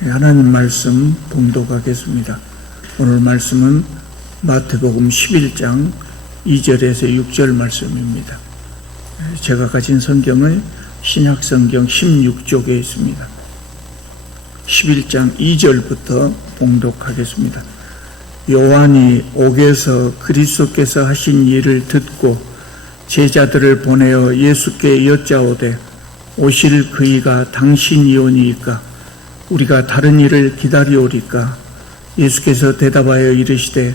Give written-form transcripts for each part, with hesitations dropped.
하나님 말씀 봉독하겠습니다. 오늘 말씀은 마태복음 11장 2절에서 6절 말씀입니다. 제가 가진 성경은 신약성경 16쪽에 있습니다. 11장 2절부터 봉독하겠습니다. 요한이 옥에서 그리스도께서 하신 일을 듣고 제자들을 보내어 예수께 여짜오되 오실 그이가 당신이오니이까 우리가 다른 일을 기다리오리까? 예수께서 대답하여 이르시되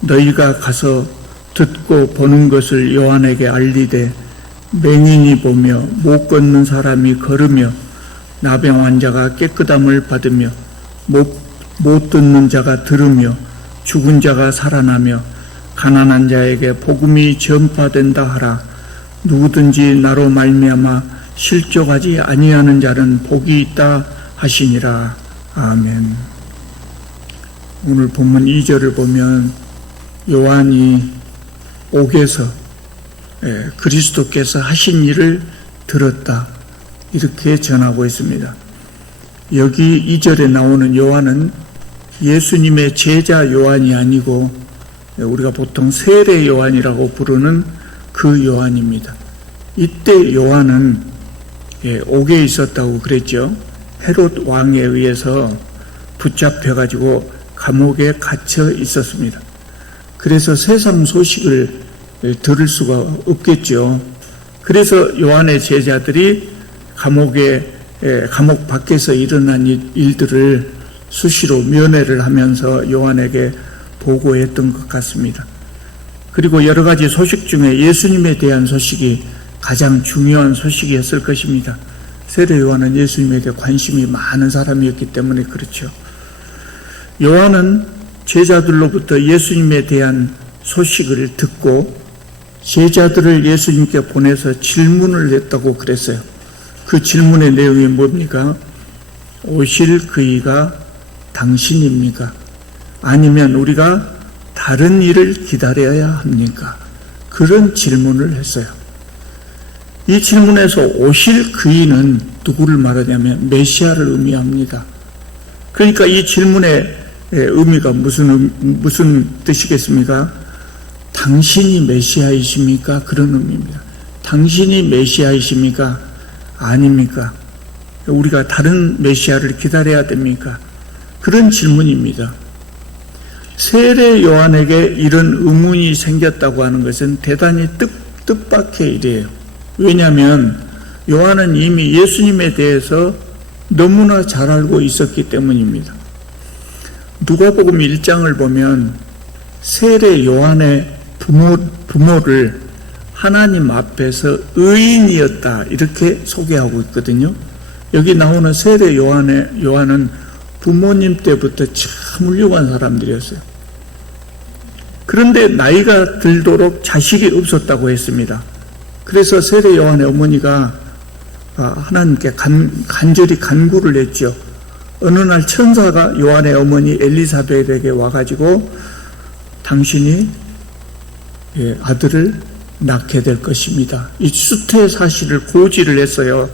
너희가 가서 듣고 보는 것을 요한에게 알리되 맹인이 보며 못 걷는 사람이 걸으며 나병 환자가 깨끗함을 받으며 못 듣는 자가 들으며 죽은 자가 살아나며 가난한 자에게 복음이 전파된다 하라. 누구든지 나로 말미암아 실족하지 아니하는 자는 복이 있다 하시니라. 아멘. 오늘 본문 2절을 보면 요한이 옥에서 그리스도께서 하신 일을 들었다 이렇게 전하고 있습니다. 여기 2절에 나오는 요한은 예수님의 제자 요한이 아니고 우리가 보통 세례 요한이라고 부르는 그 요한입니다. 이때 요한은 옥에 있었다고 그랬죠. 헤롯 왕에 의해서 붙잡혀가지고 감옥에 갇혀 있었습니다. 그래서 새삼 소식을 들을 수가 없겠죠. 그래서 요한의 제자들이 감옥 밖에서 일어난 일들을 수시로 면회를 하면서 요한에게 보고했던 것 같습니다. 그리고 여러 가지 소식 중에 예수님에 대한 소식이 가장 중요한 소식이었을 것입니다. 세례 요한은 예수님에 대해 관심이 많은 사람이었기 때문에 그렇죠. 요한은 제자들로부터 예수님에 대한 소식을 듣고 제자들을 예수님께 보내서 질문을 했다고 그랬어요. 그 질문의 내용이 뭡니까? 오실 그이가 당신입니까? 아니면 우리가 다른 일을 기다려야 합니까? 그런 질문을 했어요. 이 질문에서 오실 그이는 누구를 말하냐면 메시아를 의미합니다. 그러니까 이 질문의 의미가 무슨 뜻이겠습니까? 당신이 메시아이십니까? 그런 의미입니다. 당신이 메시아이십니까? 아닙니까? 우리가 다른 메시아를 기다려야 됩니까? 그런 질문입니다. 세례 요한에게 이런 의문이 생겼다고 하는 것은 대단히 뜻밖의 일이에요. 왜냐하면 요한은 이미 예수님에 대해서 너무나 잘 알고 있었기 때문입니다. 누가복음 1장을 보면 세례 요한의 부모를 하나님 앞에서 의인이었다 이렇게 소개하고 있거든요. 여기 나오는 세례 요한은 부모님 때부터 참 훌륭한 사람들이었어요. 그런데 나이가 들도록 자식이 없었다고 했습니다. 그래서 세례 요한의 어머니가 하나님께 간절히 간구를 했죠. 어느 날 천사가 요한의 어머니 엘리사벳에게 와가지고 당신이 아들을 낳게 될 것입니다. 이 수태 사실을 고지를 했어요.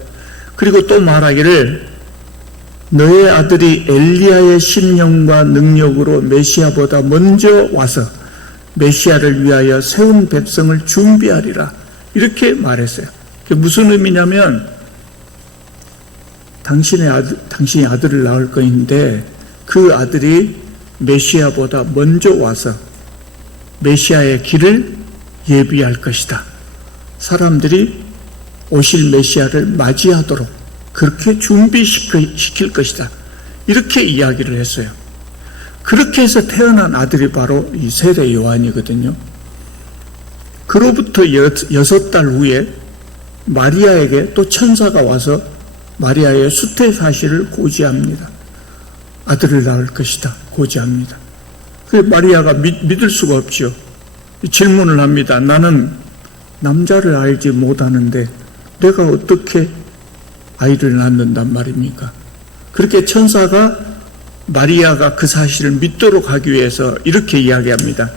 그리고 또 말하기를 너의 아들이 엘리야의 심령과 능력으로 메시아보다 먼저 와서 메시아를 위하여 세운 백성을 준비하리라 이렇게 말했어요. 그게 무슨 의미냐면 당신이 아들을 낳을 것인데 그 아들이 메시아보다 먼저 와서 메시아의 길을 예비할 것이다. 사람들이 오실 메시아를 맞이하도록 그렇게 준비시킬 것이다. 이렇게 이야기를 했어요. 그렇게 해서 태어난 아들이 바로 이 세례 요한이거든요. 그로부터 6달 후에 마리아에게 또 천사가 와서 마리아의 수태 사실을 고지합니다. 아들을 낳을 것이다. 고지합니다. 그 마리아가 믿을 수가 없죠. 질문을 합니다. 나는 남자를 알지 못하는데 내가 어떻게 아이를 낳는단 말입니까? 그렇게 천사가 마리아가 그 사실을 믿도록 하기 위해서 이렇게 이야기합니다.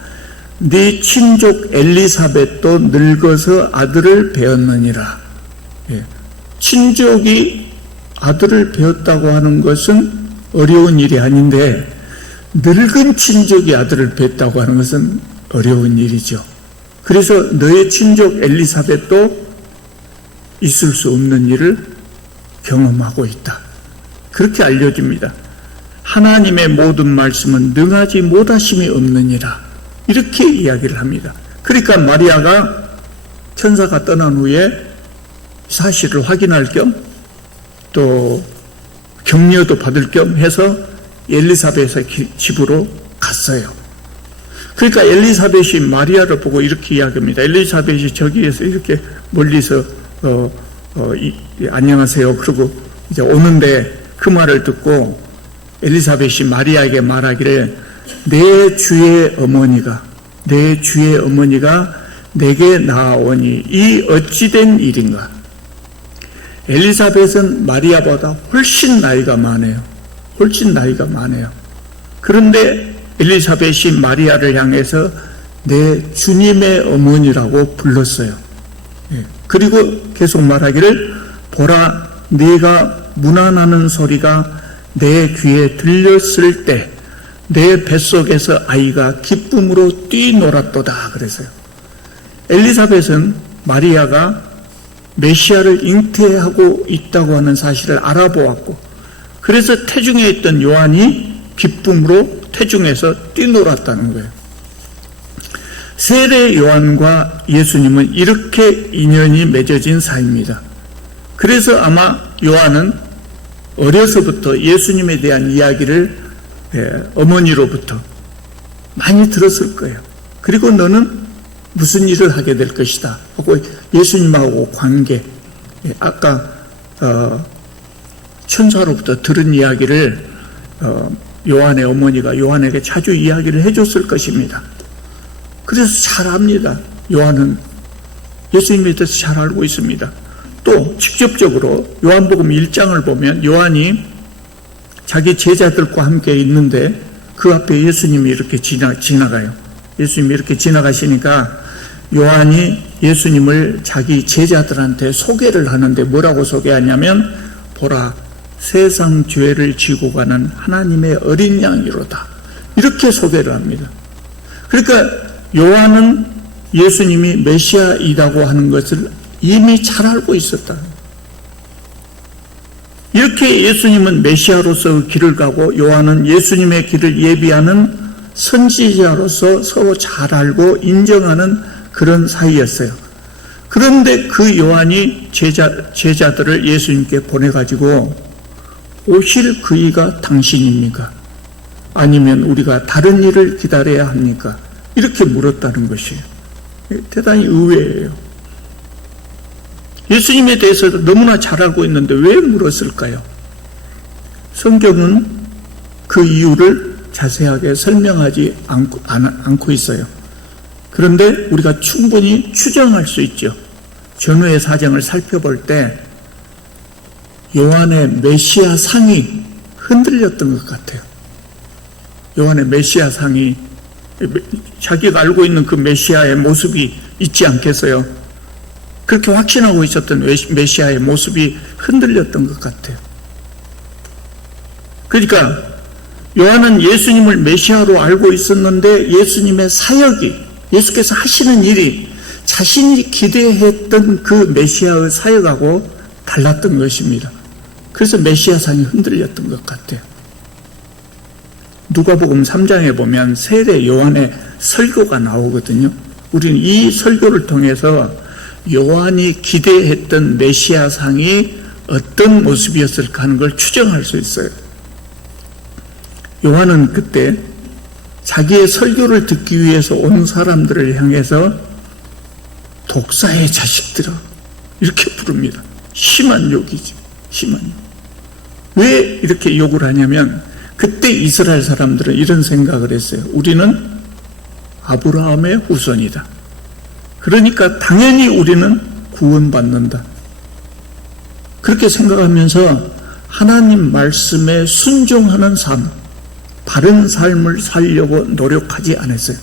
네 친족 엘리사벳도 늙어서 아들을 배었느니라. 친족이 아들을 배웠다고 하는 것은 어려운 일이 아닌데 늙은 친족이 아들을 뵀다고 하는 것은 어려운 일이죠. 그래서 너의 친족 엘리사벳도 있을 수 없는 일을 경험하고 있다. 그렇게 알려집니다. 하나님의 모든 말씀은 능하지 못하심이 없느니라. 이렇게 이야기를 합니다. 그러니까 마리아가 천사가 떠난 후에 사실을 확인할 겸 또 격려도 받을 겸 해서 엘리사벳의 집으로 갔어요. 그러니까 엘리사벳이 마리아를 보고 이렇게 이야기합니다. 엘리사벳이 저기에서 이렇게 멀리서 안녕하세요 그러고 이제 오는데 그 말을 듣고 엘리사벳이 마리아에게 말하기를 내 주의 어머니가 내게 나아오니 이 어찌된 일인가. 엘리사벳은 마리아보다 훨씬 나이가 많아요. 그런데 엘리사벳이 마리아를 향해서 내 주님의 어머니라고 불렀어요. 그리고 계속 말하기를 보라 네가 문안하는 소리가 내 귀에 들렸을 때 내 뱃속에서 아이가 기쁨으로 뛰놀았도다 그랬어요. 엘리사벳은 마리아가 메시아를 잉태하고 있다고 하는 사실을 알아보았고 그래서 태중에 있던 요한이 기쁨으로 태중에서 뛰놀았다는 거예요. 세례 요한과 예수님은 이렇게 인연이 맺어진 사이입니다. 그래서 아마 요한은 어려서부터 예수님에 대한 이야기를 어머니로부터 많이 들었을 거예요. 그리고 너는 무슨 일을 하게 될 것이다 하고 예수님하고 관계, 아까 천사로부터 들은 이야기를 요한의 어머니가 요한에게 자주 이야기를 해줬을 것입니다. 그래서 잘 압니다. 요한은 예수님에 대해서 잘 알고 있습니다. 또 직접적으로 요한복음 1장을 보면 요한이 자기 제자들과 함께 있는데 그 앞에 예수님이 이렇게 지나가요. 예수님이 이렇게 지나가시니까 요한이 예수님을 자기 제자들한테 소개를 하는데 뭐라고 소개하냐면 보라 세상 죄를 지고 가는 하나님의 어린 양이로다. 이렇게 소개를 합니다. 그러니까 요한은 예수님이 메시아이다고 하는 것을 이미 잘 알고 있었다. 이렇게 예수님은 메시아로서 길을 가고 요한은 예수님의 길을 예비하는 선지자로서 서로 잘 알고 인정하는 그런 사이였어요. 그런데 그 요한이 제자들을 예수님께 보내가지고 오실 그이가 당신입니까? 아니면 우리가 다른 일을 기다려야 합니까? 이렇게 물었다는 것이에요. 대단히 의외예요. 예수님에 대해서 너무나 잘 알고 있는데 왜 물었을까요? 성경은 그 이유를 자세하게 설명하지 않고 있어요. 그런데 우리가 충분히 추정할 수 있죠. 전후의 사정을 살펴볼 때 요한의 메시아 상이 흔들렸던 것 같아요. 요한의 메시아 상이 자기가 알고 있는 그 메시아의 모습이 있지 않겠어요? 그렇게 확신하고 있었던 메시아의 모습이 흔들렸던 것 같아요. 그러니까 요한은 예수님을 메시아로 알고 있었는데 예수님의 사역이, 예수께서 하시는 일이 자신이 기대했던 그 메시아의 사역하고 달랐던 것입니다. 그래서 메시아상이 흔들렸던 것 같아요. 누가복음 3장에 보면 세례 요한의 설교가 나오거든요. 우리는 이 설교를 통해서 요한이 기대했던 메시아상이 어떤 모습이었을까 하는 걸 추정할 수 있어요. 요한은 그때 자기의 설교를 듣기 위해서 온 사람들을 향해서 독사의 자식들아 이렇게 부릅니다. 심한 욕이죠. 심한 욕. 왜 이렇게 욕을 하냐면 그때 이스라엘 사람들은 이런 생각을 했어요. 우리는 아브라함의 후손이다. 그러니까 당연히 우리는 구원받는다. 그렇게 생각하면서 하나님 말씀에 순종하는 삶, 바른 삶을 살려고 노력하지 않았어요.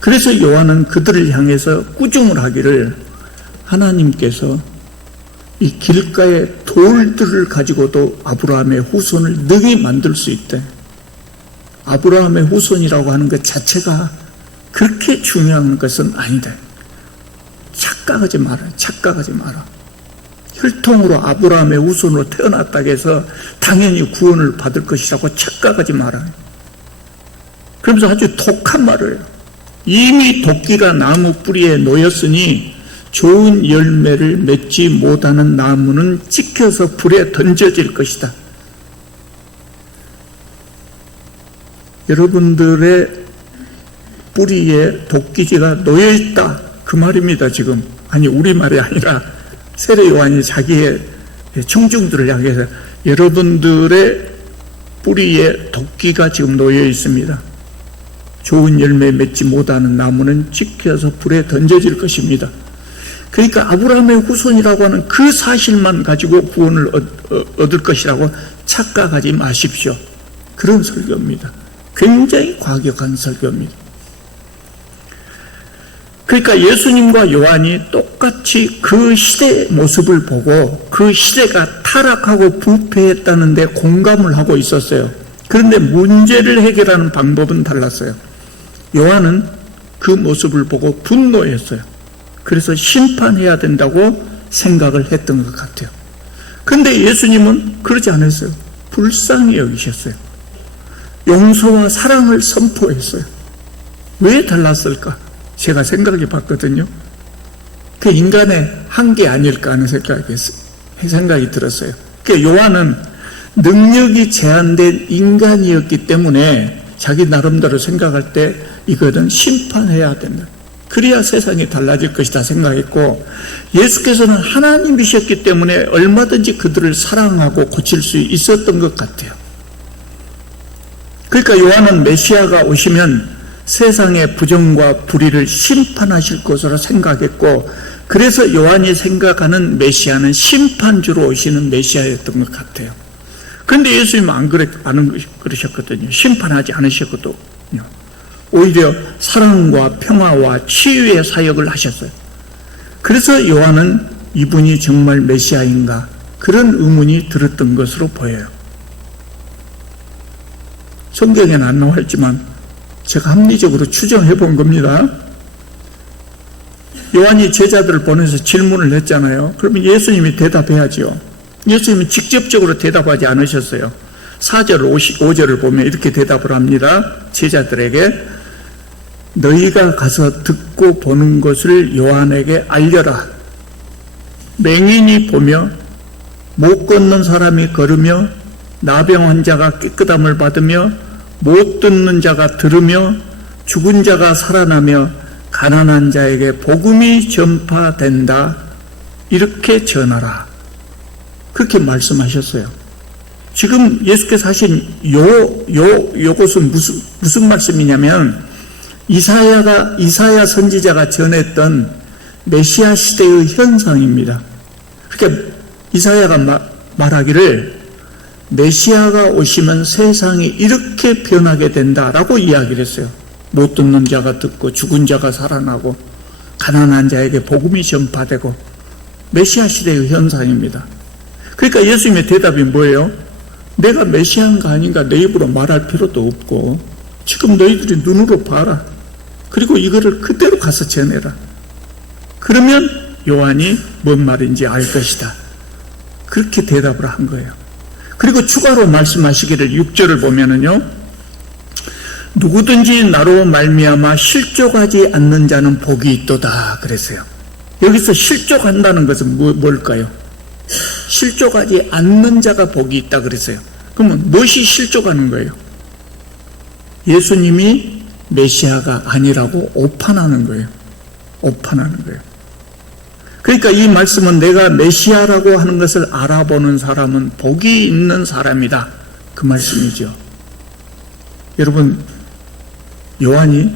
그래서 요한은 그들을 향해서 꾸중을 하기를 하나님께서 이 길가의 돌들을 가지고도 아브라함의 후손을 능히 만들 수 있대. 아브라함의 후손이라고 하는 것 자체가 그렇게 중요한 것은 아니다. 착각하지 마라. 착각하지 마라. 혈통으로 아브라함의 후손으로 태어났다고 해서 당연히 구원을 받을 것이라고 착각하지 마라. 그러면서 아주 독한 말을 해요. 이미 도끼가 나무 뿌리에 놓였으니 좋은 열매를 맺지 못하는 나무는 찍혀서 불에 던져질 것이다. 여러분들의 뿌리에 도끼지가 놓여있다. 그 말입니다, 지금. 아니, 우리 말이 아니라 세례 요한이 자기의 청중들을 향해서 여러분들의 뿌리에 도끼가 지금 놓여 있습니다. 좋은 열매 맺지 못하는 나무는 찍혀서 불에 던져질 것입니다. 그러니까 아브라함의 후손이라고 하는 그 사실만 가지고 구원을 얻을 것이라고 착각하지 마십시오. 그런 설교입니다. 굉장히 과격한 설교입니다. 그러니까 예수님과 요한이 똑같이 그 시대의 모습을 보고 그 시대가 타락하고 부패했다는 데 공감을 하고 있었어요. 그런데 문제를 해결하는 방법은 달랐어요. 요한은 그 모습을 보고 분노했어요. 그래서 심판해야 된다고 생각을 했던 것 같아요. 그런데 예수님은 그러지 않았어요. 불쌍히 여기셨어요. 용서와 사랑을 선포했어요. 왜 달랐을까? 제가 생각해 봤거든요. 그 인간의 한계 아닐까 하는 생각이 들었어요. 그 요한은 능력이 제한된 인간이었기 때문에 자기 나름대로 생각할 때 이거는 심판해야 된다. 그래야 세상이 달라질 것이다 생각했고, 예수께서는 하나님이셨기 때문에 얼마든지 그들을 사랑하고 고칠 수 있었던 것 같아요. 그러니까 요한은 메시아가 오시면 세상의 부정과 불의를 심판하실 것으로 생각했고, 그래서 요한이 생각하는 메시아는 심판주로 오시는 메시아였던 것 같아요. 그런데 예수님은 안 그러셨거든요. 심판하지 않으셨거든요. 오히려 사랑과 평화와 치유의 사역을 하셨어요. 그래서 요한은 이분이 정말 메시아인가 그런 의문이 들었던 것으로 보여요. 성경에는 안 나와 있지만 제가 합리적으로 추정해 본 겁니다. 요한이 제자들을 보내서 질문을 했잖아요. 그러면 예수님이 대답해야죠. 예수님은 직접적으로 대답하지 않으셨어요. 4절, 5절을 보면 이렇게 대답을 합니다. 제자들에게 너희가 가서 듣고 보는 것을 요한에게 알려라. 맹인이 보며 못 걷는 사람이 걸으며 나병 환자가 깨끗함을 받으며 못 듣는 자가 들으며 죽은 자가 살아나며 가난한 자에게 복음이 전파된다. 이렇게 전하라. 그렇게 말씀하셨어요. 지금 예수께서 하신 요것은 무슨 말씀이냐면 이사야 선지자가 전했던 메시아 시대의 현상입니다. 그러니까 이사야가 말하기를 메시아가 오시면 세상이 이렇게 변하게 된다라고 이야기를 했어요. 못 듣는 자가 듣고 죽은 자가 살아나고 가난한 자에게 복음이 전파되고 메시아 시대의 현상입니다. 그러니까 예수님의 대답이 뭐예요? 내가 메시아인가 아닌가 내 입으로 말할 필요도 없고 지금 너희들이 눈으로 봐라. 그리고 이거를 그대로 가서 전해라. 그러면 요한이 뭔 말인지 알 것이다. 그렇게 대답을 한 거예요. 그리고 추가로 말씀하시기를 6절을 보면은요, 누구든지 나로 말미암아 실족하지 않는 자는 복이 있도다 그랬어요. 여기서 실족한다는 것은 뭘까요? 실족하지 않는 자가 복이 있다 그랬어요. 그러면 무엇이 실족하는 거예요? 예수님이 메시아가 아니라고 오판하는 거예요. 오판하는 거예요. 그러니까 이 말씀은 내가 메시아라고 하는 것을 알아보는 사람은 복이 있는 사람이다. 그 말씀이죠. 여러분, 요한이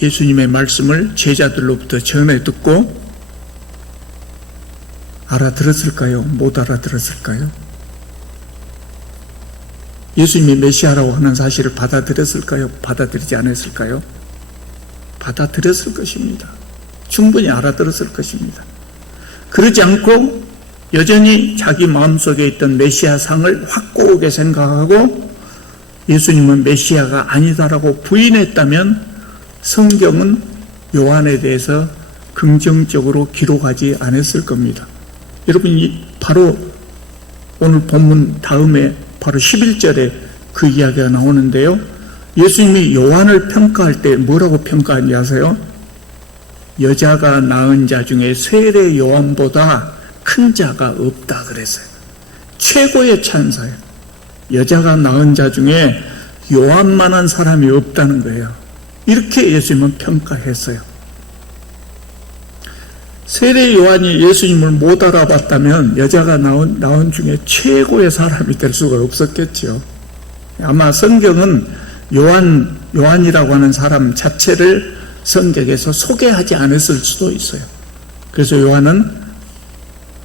예수님의 말씀을 제자들로부터 전해 듣고 알아들었을까요? 못 알아들었을까요? 예수님이 메시아라고 하는 사실을 받아들였을까요? 받아들이지 않았을까요? 받아들였을 것입니다. 충분히 알아들었을 것입니다. 그러지 않고 여전히 자기 마음속에 있던 메시아상을 확고하게 생각하고 예수님은 메시아가 아니다라고 부인했다면 성경은 요한에 대해서 긍정적으로 기록하지 않았을 겁니다. 여러분, 바로 오늘 본문 다음에 바로 11절에 그 이야기가 나오는데요. 예수님이 요한을 평가할 때 뭐라고 평가하는지 아세요? 여자가 낳은 자 중에 세례 요한보다 큰 자가 없다 그랬어요. 최고의 찬사예요. 여자가 낳은 자 중에 요한만한 사람이 없다는 거예요. 이렇게 예수님은 평가했어요. 세례 요한이 예수님을 못 알아봤다면 여자가 낳은 중에 최고의 사람이 될 수가 없었겠죠. 아마 성경은 요한이라고 하는 사람 자체를 성경에서 소개하지 않았을 수도 있어요. 그래서 요한은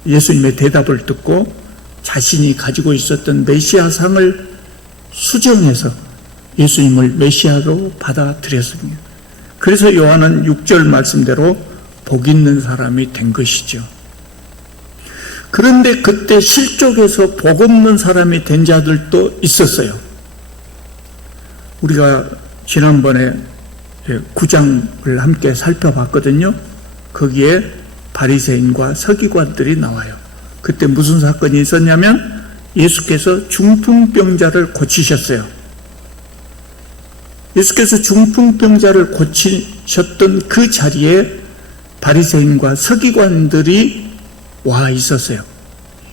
예수님의 대답을 듣고 자신이 가지고 있었던 메시아상을 수정해서 예수님을 메시아로 받아들였습니다. 그래서 요한은 6절 말씀대로 복 있는 사람이 된 것이죠. 그런데 그때 실족에서 복 없는 사람이 된 자들도 있었어요. 우리가 지난번에 9장을 함께 살펴봤거든요. 거기에 바리새인과 서기관들이 나와요. 그때 무슨 사건이 있었냐면 예수께서 중풍병자를 고치셨어요. 예수께서 중풍병자를 고치셨던 그 자리에 바리새인과 서기관들이 와 있었어요.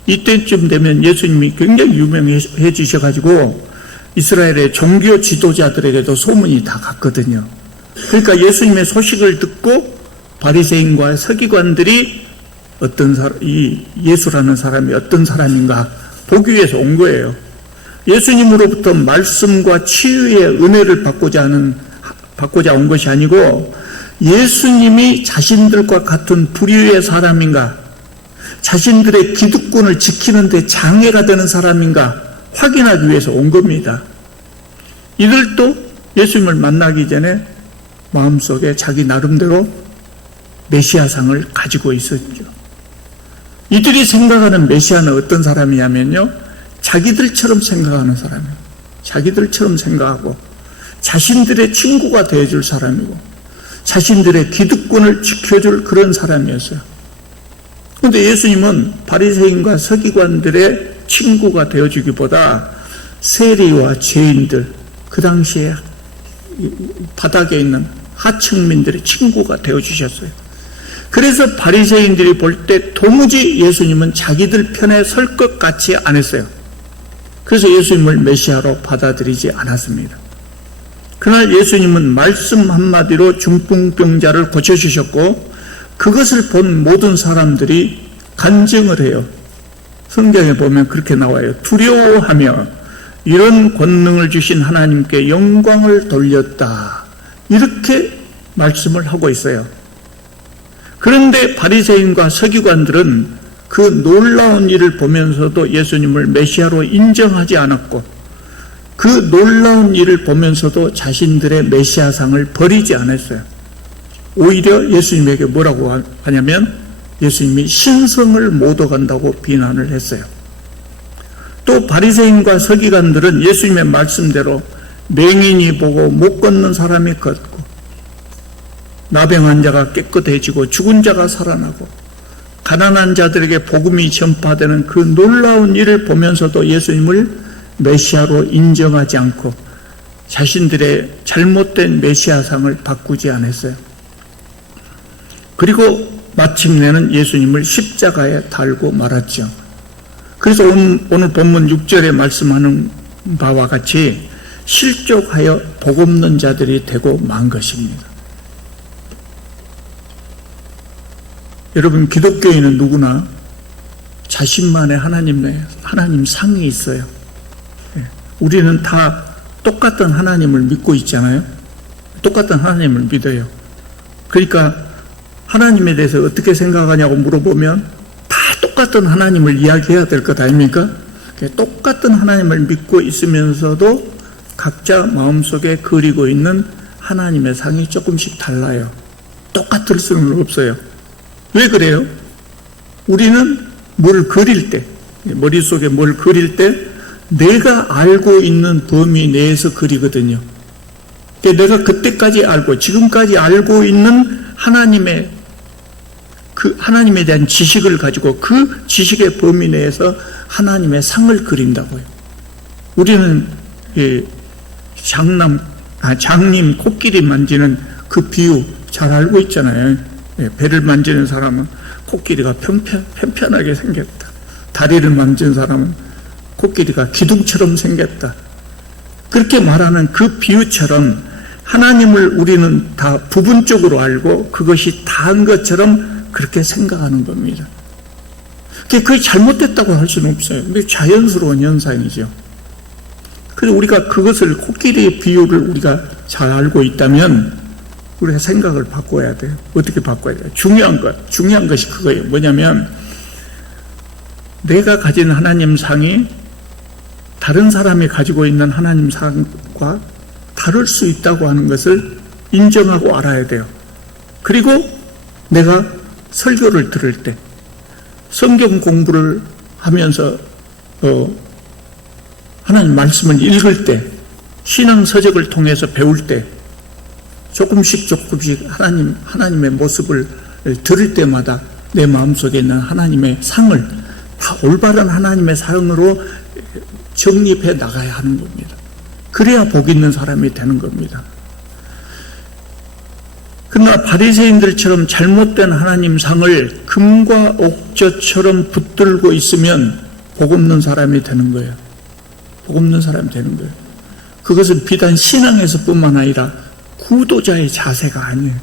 이때쯤 되면 예수님이 굉장히 유명해지셔가지고 이스라엘의 종교 지도자들에게도 소문이 다 갔거든요. 그러니까 예수님의 소식을 듣고 바리새인과 서기관들이 이 예수라는 사람이 어떤 사람인가 보기 위해서 온 거예요. 예수님으로부터 말씀과 치유의 은혜를 받고자 온 것이 아니고 예수님이 자신들과 같은 부류의 사람인가, 자신들의 기득권을 지키는 데 장애가 되는 사람인가 확인하기 위해서 온 겁니다. 이들도 예수님을 만나기 전에 마음속에 자기 나름대로 메시아상을 가지고 있었죠. 이들이 생각하는 메시아는 어떤 사람이냐면요, 자기들처럼 생각하는 사람이에요. 자기들처럼 생각하고 자신들의 친구가 되어줄 사람이고 자신들의 기득권을 지켜줄 그런 사람이었어요. 그런데 예수님은 바리새인과 서기관들의 친구가 되어주기보다 세리와 죄인들, 그 당시에 바닥에 있는 하층민들의 친구가 되어주셨어요. 그래서 바리새인들이 볼 때 도무지 예수님은 자기들 편에 설 것 같지 않았어요. 그래서 예수님을 메시아로 받아들이지 않았습니다. 그날 예수님은 말씀 한마디로 중풍병자를 고쳐주셨고 그것을 본 모든 사람들이 간증을 해요. 성경에 보면 그렇게 나와요. 두려워하며 이런 권능을 주신 하나님께 영광을 돌렸다. 이렇게 말씀을 하고 있어요. 그런데 바리새인과 서기관들은 그 놀라운 일을 보면서도 예수님을 메시아로 인정하지 않았고 그 놀라운 일을 보면서도 자신들의 메시아상을 버리지 않았어요. 오히려 예수님에게 뭐라고 하냐면 예수님이 신성을 못 얻어간다고 비난을 했어요. 또 바리새인과 서기관들은 예수님의 말씀대로 맹인이 보고 못 걷는 사람이 걷고 나병 환자가 깨끗해지고 죽은 자가 살아나고 가난한 자들에게 복음이 전파되는 그 놀라운 일을 보면서도 예수님을 메시아로 인정하지 않고 자신들의 잘못된 메시아상을 바꾸지 않았어요. 그리고 마침내는 예수님을 십자가에 달고 말았죠. 그래서 오늘 본문 6절에 말씀하는 바와 같이 실족하여 복 없는 자들이 되고 만 것입니다. 여러분, 기독교인은 누구나 자신만의 하나님 상이 있어요. 우리는 다 똑같은 하나님을 믿고 있잖아요. 똑같은 하나님을 믿어요. 그러니까 하나님에 대해서 어떻게 생각하냐고 물어보면 다 똑같은 하나님을 이야기해야 될 것 아닙니까? 똑같은 하나님을 믿고 있으면서도 각자 마음속에 그리고 있는 하나님의 상이 조금씩 달라요. 똑같을 수는 없어요. 왜 그래요? 우리는 뭘 그릴 때, 머릿속에 뭘 그릴 때 내가 알고 있는 범위 내에서 그리거든요. 내가 그때까지 알고 지금까지 알고 있는 하나님에 대한 지식을 가지고 그 지식의 범위 내에서 하나님의 상을 그린다고요. 우리는 장님 코끼리 만지는 그 비유 잘 알고 있잖아요. 배를 만지는 사람은 코끼리가 편편하게 생겼다. 다리를 만진 사람은 코끼리가 기둥처럼 생겼다. 그렇게 말하는 그 비유처럼 하나님을 우리는 다 부분적으로 알고 그것이 다한 것처럼 그렇게 생각하는 겁니다. 그게 잘못됐다고 할 수는 없어요. 근데 자연스러운 현상이죠. 그래서 우리가 그것을 코끼리의 비유를 우리가 잘 알고 있다면 우리가 생각을 바꿔야 돼요. 어떻게 바꿔야 돼요? 중요한 것이 그거예요. 뭐냐면 내가 가진 하나님 상이 다른 사람이 가지고 있는 하나님 상과 다를 수 있다고 하는 것을 인정하고 알아야 돼요. 그리고 내가 설교를 들을 때, 성경 공부를 하면서 하나님 말씀을 읽을 때, 신앙 서적을 통해서 배울 때 조금씩 하나님의 모습을 들을 때마다 내 마음속에 있는 하나님의 상을 다 올바른 하나님의 상으로 정립해 나가야 하는 겁니다. 그래야 복 있는 사람이 되는 겁니다. 그러나 바리새인들처럼 잘못된 하나님 상을 금과 옥저처럼 붙들고 있으면 복 없는 사람이 되는 거예요. 복 없는 사람이 되는 거예요. 그것은 비단 신앙에서뿐만 아니라 구도자의 자세가 아니에요.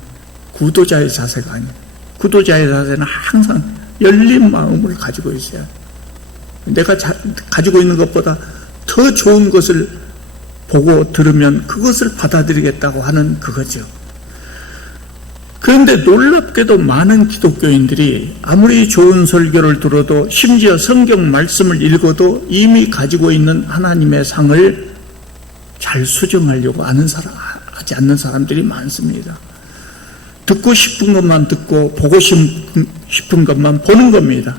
구도자의 자세가 아니에요. 구도자의 자세는 항상 열린 마음을 가지고 있어야 해요. 내가 가지고 있는 것보다 더 좋은 것을 보고 들으면 그것을 받아들이겠다고 하는 그거죠. 그런데 놀랍게도 많은 기독교인들이 아무리 좋은 설교를 들어도 심지어 성경 말씀을 읽어도 이미 가지고 있는 하나님의 상을 잘 수정하려고 하지 않는 사람들이 많습니다. 듣고 싶은 것만 듣고 보고 싶은 것만 보는 겁니다.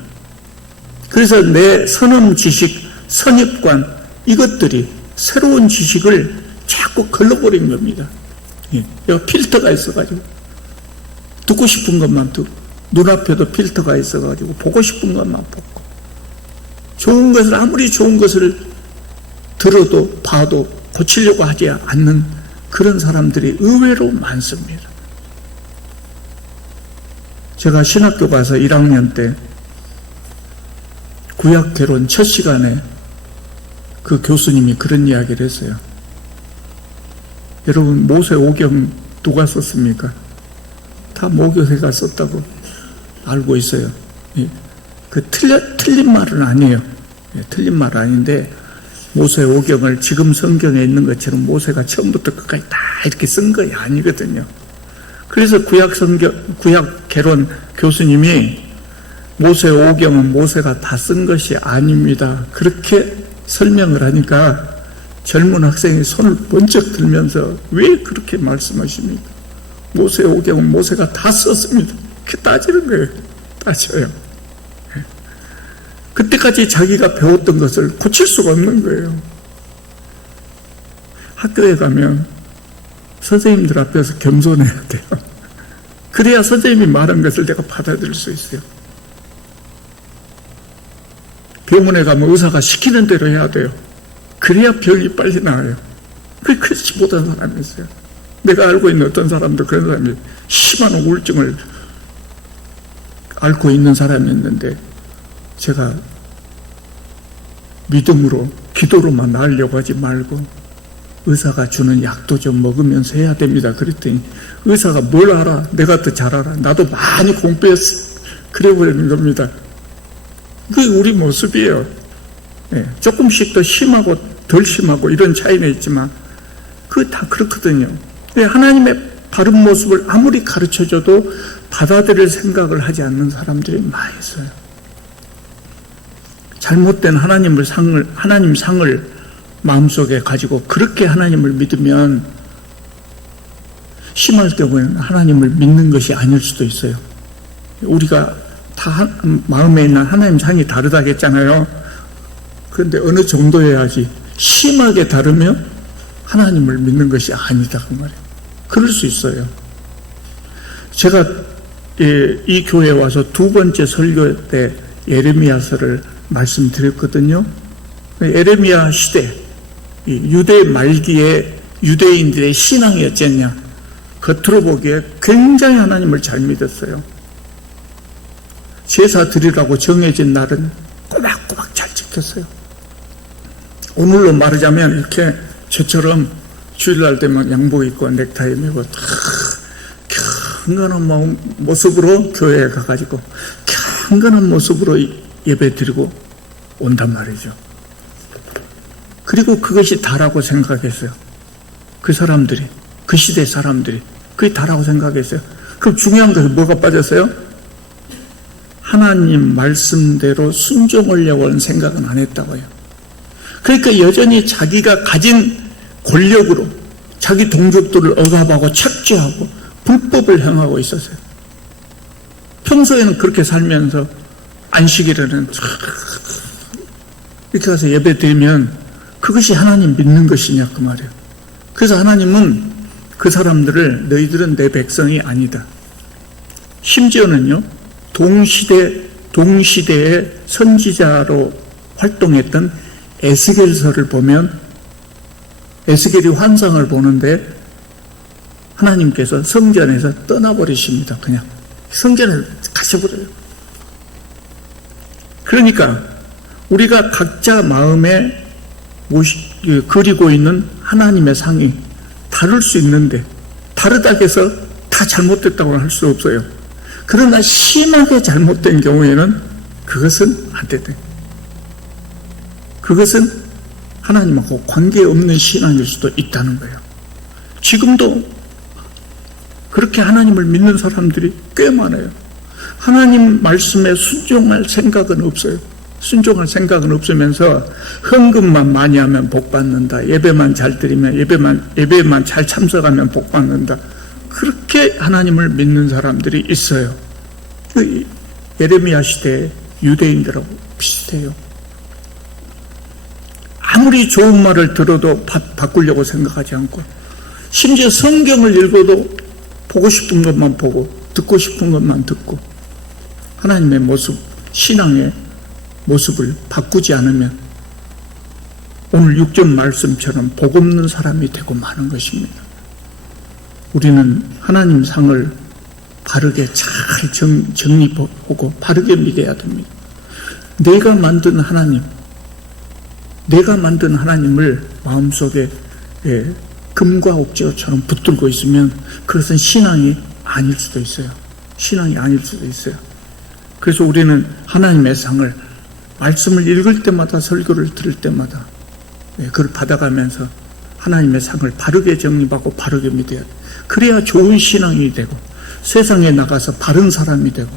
그래서 내 선언 지식, 선입관 이것들이 새로운 지식을 자꾸 걸러버린 겁니다. 여기 필터가 있어가지고 듣고 싶은 것만 듣고 눈앞에도 필터가 있어가지고 보고 싶은 것만 보고 좋은 것을 아무리 좋은 것을 들어도 봐도 고치려고 하지 않는 그런 사람들이 의외로 많습니다. 제가 신학교 가서 1학년 때 구약개론 첫 시간에 그 교수님이 그런 이야기를 했어요. 여러분 모세 오경 누가 썼습니까? 다 모교회가 썼다고 알고 있어요. 틀린 말은 아니에요. 틀린 말 아닌데 모세 오경을 지금 성경에 있는 것처럼 모세가 처음부터 끝까지 다 이렇게 쓴 거 아니거든요. 그래서 구약개론 교수님이 모세 오경은 모세가 다 쓴 것이 아닙니다. 그렇게 설명을 하니까 젊은 학생이 손을 번쩍 들면서 왜 그렇게 말씀하십니까? 모세 오경은 모세가 다 썼습니다. 그렇게 따지는 거예요. 따져요. 그때까지 자기가 배웠던 것을 고칠 수가 없는 거예요. 학교에 가면 선생님들 앞에서 겸손해야 돼요. 그래야 선생님이 말한 것을 내가 받아들일 수 있어요. 병원에 가면 의사가 시키는 대로 해야 돼요. 그래야 병이 빨리 나아요. 그렇지 못한 사람이 있어요. 내가 알고 있는 어떤 사람도 그런 사람이 심한 우울증을 앓고 있는 사람이 있는데 제가 믿음으로 기도로만 나으려고 하지 말고 의사가 주는 약도 좀 먹으면서 해야 됩니다. 그랬더니 의사가 뭘 알아? 내가 더 잘 알아. 나도 많이 공부했어. 그래 버리는 겁니다. 그게 우리 모습이에요. 조금씩 더 심하고 덜 심하고 이런 차이는 있지만 그게 다 그렇거든요. 하나님의 바른 모습을 아무리 가르쳐줘도 받아들일 생각을 하지 않는 사람들이 많이 있어요. 잘못된 하나님 상을 마음속에 가지고 그렇게 하나님을 믿으면 심할 경우에는 하나님을 믿는 것이 아닐 수도 있어요. 우리가 다 마음에 있는 하나님 상이 다르다겠잖아요. 그런데 어느 정도여야지 심하게 다르면 하나님을 믿는 것이 아니다 그 말이에요. 그럴 수 있어요. 제가 이 교회에 와서 두 번째 설교 때 예레미야서를 말씀드렸거든요. 예레미야 시대 유대 말기에 유대인들의 신앙이 어쨌냐, 겉으로 보기에 굉장히 하나님을 잘 믿었어요. 제사 드리라고 정해진 날은 꼬박꼬박 잘 지켰어요. 오늘로 말하자면 이렇게 저처럼 주일날 되면 양복 입고 넥타이 메고 경건한 모습으로 교회에 가가지고 경건한 모습으로 예배 드리고 온단 말이죠. 그리고 그것이 다라고 생각했어요. 그 사람들이, 그 시대 사람들이 그게 다라고 생각했어요. 그럼 중요한 것은 뭐가 빠졌어요? 하나님 말씀대로 순종하려고 하는 생각은 안 했다고요. 그러니까 여전히 자기가 가진 권력으로 자기 동족들을 억압하고 착취하고 불법을 행하고 있었어요. 평소에는 그렇게 살면서 안식일에는 이렇게 가서 예배 드리면 그것이 하나님 믿는 것이냐 그 말이에요. 그래서 하나님은 그 사람들을 너희들은 내 백성이 아니다. 심지어는요, 동시대의 선지자로 활동했던 에스겔서를 보면 에스겔이 환상을 보는데 하나님께서 성전에서 떠나버리십니다. 그냥 성전에 가셔버려요. 그러니까 우리가 각자 마음에 그리고 있는 하나님의 상이 다를 수 있는데 다르다고 해서 다 잘못됐다고 할 수 없어요. 그러나 심하게 잘못된 경우에는 그것은 안 된다. 그것은 하나님하고 관계없는 신앙일 수도 있다는 거예요. 지금도 그렇게 하나님을 믿는 사람들이 꽤 많아요. 하나님 말씀에 순종할 생각은 없어요. 순종할 생각은 없으면서 헌금만 많이 하면 복 받는다. 예배만 잘 드리면 예배만 잘 참석하면 복 받는다. 그렇게 하나님을 믿는 사람들이 있어요. 그 예레미야 시대의 유대인들하고 비슷해요. 아무리 좋은 말을 들어도 바꾸려고 생각하지 않고, 심지어 성경을 읽어도 보고 싶은 것만 보고 듣고 싶은 것만 듣고, 하나님의 모습, 신앙의 모습을 바꾸지 않으면 오늘 6절 말씀처럼 복 없는 사람이 되고 마는 것입니다. 우리는 하나님 상을 바르게 잘 정리하고 바르게 믿어야 됩니다. 내가 만든 하나님을 마음속에 금과 옥저처럼 붙들고 있으면 그것은 신앙이 아닐 수도 있어요. 신앙이 아닐 수도 있어요. 그래서 우리는 하나님의 상을 말씀을 읽을 때마다, 설교를 들을 때마다 그걸 받아가면서 하나님의 상을 바르게 정립하고 바르게 믿어야 돼요. 그래야 좋은 신앙이 되고 세상에 나가서 바른 사람이 되고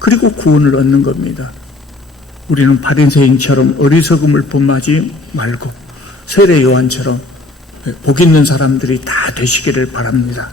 그리고 구원을 얻는 겁니다. 우리는 바리새인처럼 어리석음을 범하지 말고 세례 요한처럼 복 있는 사람들이 다 되시기를 바랍니다.